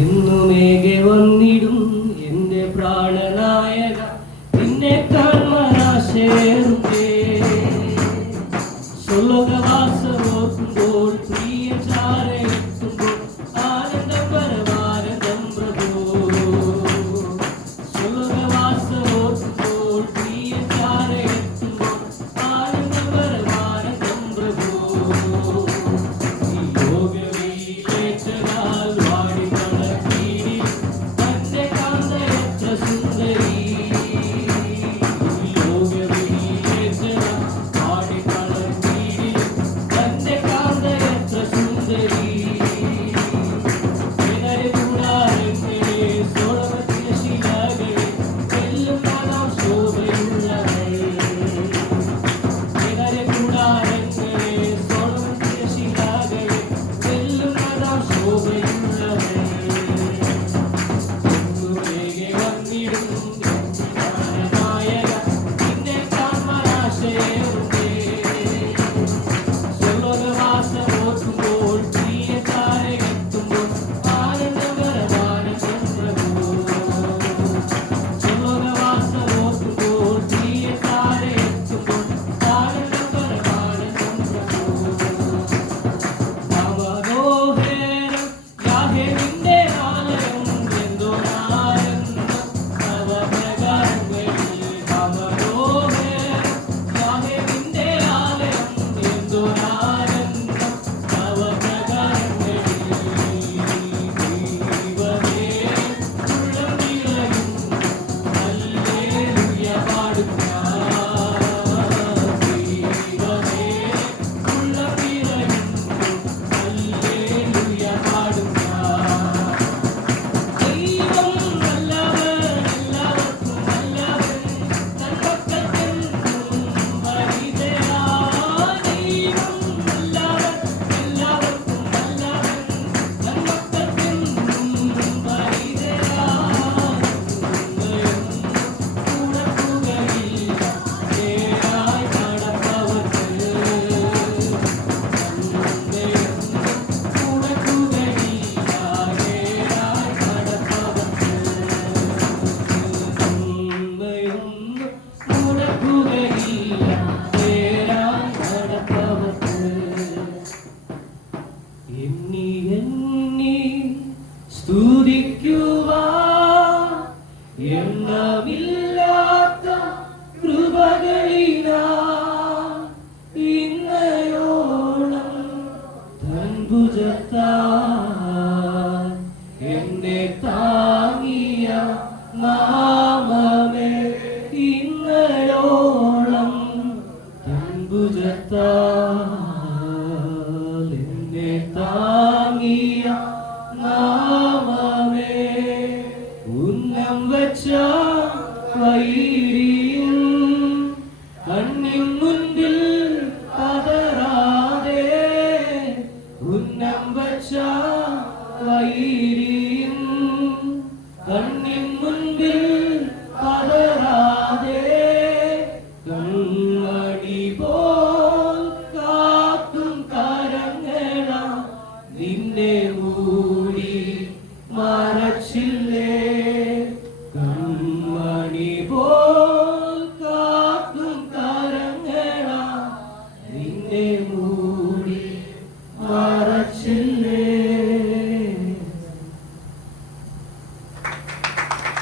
എന്നുമേകെ വന്നിടും എന്റെ പ്രാണനായക, നിന്നെ കാൺമാനാശേറുന്നേ. സ്വർലോകവാസമോർക്കുമ്പോൾ പ്രിയ ചാരെ എത്തുമ്പോൾ ആനന്ദം പരമാനന്ദം പ്രഭോ. സ്വർലോകവാസമോർക്കുമ്പോൾ പ്രിയ ചാരെ എത്തുമ്പോൾ ആനന്ദം പരമാനന്ദം പ്രഭോ. ഈ ലോകവെയിലേറ്റതാൽ വാടിക്കളക്കീടി തന്റെ കാന്ത എത്ര സുന്ദരി. ഈ ലോകവെയിലേറ്റതാൽ വാടിക്കളക്കീടി തന്റെ കാന്ത എത്ര സുന്ദരി. കൂടാരങ്ങളെ സോളവത്തിലെ ശിലകളെ എല്ലും കാണാം ശോഭയുള്ളവൾ. കൂടാരങ്ങളെ സോളവത്തിലെ ശിലകളെ എല്ലും കാണാം ശോഭയുള്ളവൾ. ഒന്നുമേകെ വന്നിടും നായക, നിന്നെ കാൺമാനാശയേറുന്നേ. സ്വർലോകവാസമോർക്കുമ്പോൾ പ്രിയ ചാരെ എത്തുമ്പോൾ ആനന്ദം പരമാനന്ദം പ്രഭോ. സ്വർലോകവാസമോർക്കുമ്പോൾ പ്രിയ ചാരെ എത്തുമ്പോൾ ആനന്ദം പരമാനന്ദം പ്രഭോ. നവമനോഹരം യാഹേ നിന്റെ ആലയം, എന്തോരാനന്ദം നവപ്രകാരങ്ങളിൽ. നവമനോഹരം യാഹേ നിന്റെ ആലയം, എന്തോരാനന്ദം നവപ്രകാരങ്ങളിൽ. ദൈവമേ ഉള്ളം നിറയും ഹല്ലേലൂയ പാടും ഞാൻ. ദൈവമേ ഉള്ളം നിറയും ഹല്ലേലൂയ പാടും ഞാൻ. ദൈവം നല്ലവൻ, എല്ലാവർക്കും നല്ലവൻ, തൻ പക്കത്തെന്നും പരിചയാ. ദൈവം നല്ലവൻ, എല്ലാവർക്കും നല്ലവൻ, തൻ പക്കത്തെന്നും പരിചയാ. കൂടക്കുകയില്ല നേരായി നടപ്പവർക്ക്. കൂടക്കുകയില്ല നേരായി നടപ്പവർക്ക്. കൂടക്കുകയില്ല നേരായി നടപ്പവർക്ക്. എണ്ണി എണ്ണി സ്തുതിക്കുവാൻ എണ്ണമില്ലാത്ത കൃപകളിനാൽ ഇന്നയോളം തൻ ഭുജത്താൽ എന്നെ താങ്ങിയ നാമമേ. ഇന്നയോളം തൻ ഭുജത്താൽ എന്നെ താങ്ങിയ നാമമേ. ഉന്നം വച്ച വൈരിയും കണ്ണിൻ മുൻപിൽ പതറാതെ. ഉന്നം വച്ച വൈരിയും കണ്ണിൻ മുൻപിൽ പതറാതെ. കണ്ണടി പോൽ കാത്തും കരങ്ങളാ നിന്നെ മൂടി